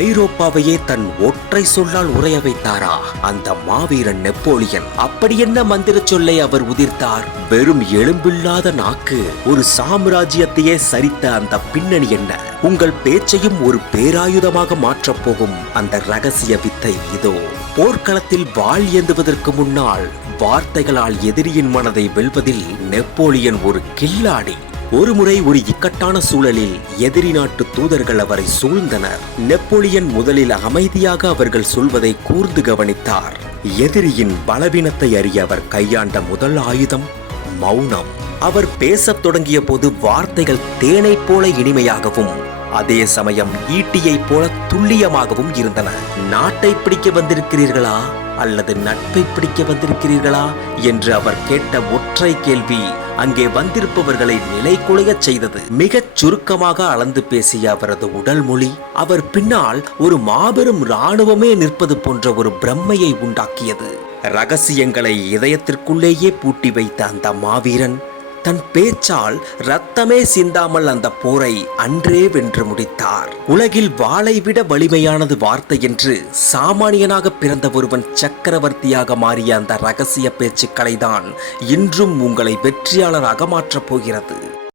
ஐரோப்பாவையே தன் ஒற்றை சொல்லால் உறைய வைத்தாரா அந்த மாவீரன் நெப்போலியன்? அப்படி என்ன மந்திர சொல்லை அவர் உதிர்த்தார்? வெறும் எலும்பில்லாத நாக்கு ஒரு சாம்ராஜ்யத்தையே சரித்த அந்த பின்னணி என்ன? உங்கள் பேச்சையும் ஒரு பேராயுதமாக மாற்றப் போகும் அந்த ரகசிய வித்தை இதோ. போர்க்களத்தில் வாள் ஏந்துவதற்கு முன்னால் வார்த்தைகளால் எதிரியின் மனதை வெல்வதில் நெப்போலியன் ஒரு கில்லாடி. ஒருமுறை ஒரு இக்கட்டான சூழலில் எதிரி நாட்டு தூதர்கள் அவரை சூழ்ந்தனர். நெப்போலியன் முதலில் அமைதியாக அவர்கள் சொல்வதை கூர்ந்து கவனித்தார். எதிரியின் பலவீனத்தை அறிய அவர் கையாண்ட முதல் ஆயுதம் மௌனம். அவர் பேசத் தொடங்கிய போது வார்த்தைகள் தேனை போல இனிமையாகவும் அதே சமயம் ஈட்டியைப் போல துல்லியமாகவும் இருந்தன. நாட்டை பிடிக்க வந்திருக்கிறீர்களா அல்லது நட்பை பிடிக்க வந்திருக்கிறீர்களா என்று அவர் கேட்ட ஒற்றை கேள்வி அங்கே வந்திருப்பவர்களை நிலை குலையச் செய்தது. மிகச் சுருக்கமாக அளந்து பேசிய அவரது உடல் மொழி அவர் பின்னால் ஒரு மாபெரும் இராணுவமே நிற்பது போன்ற ஒரு பிரம்மையை உண்டாக்கியது. ரகசியங்களை இதயத்திற்குள்ளேயே பூட்டி வைத்த அந்த மாவீரன் தன் பேச்சால் ரத்தமே சிந்தாமல் அந்த போரை அன்றே வென்று முடித்தார். உலகில் வாளை விட வலிமையானது வார்த்தை என்று சாமானியனாக பிறந்த ஒருவன் சக்கரவர்த்தியாக மாறிய அந்த ரகசிய பேச்சுக்களை தான் இன்றும் உங்களை வெற்றியாளராக மாற்றப் போகிறது.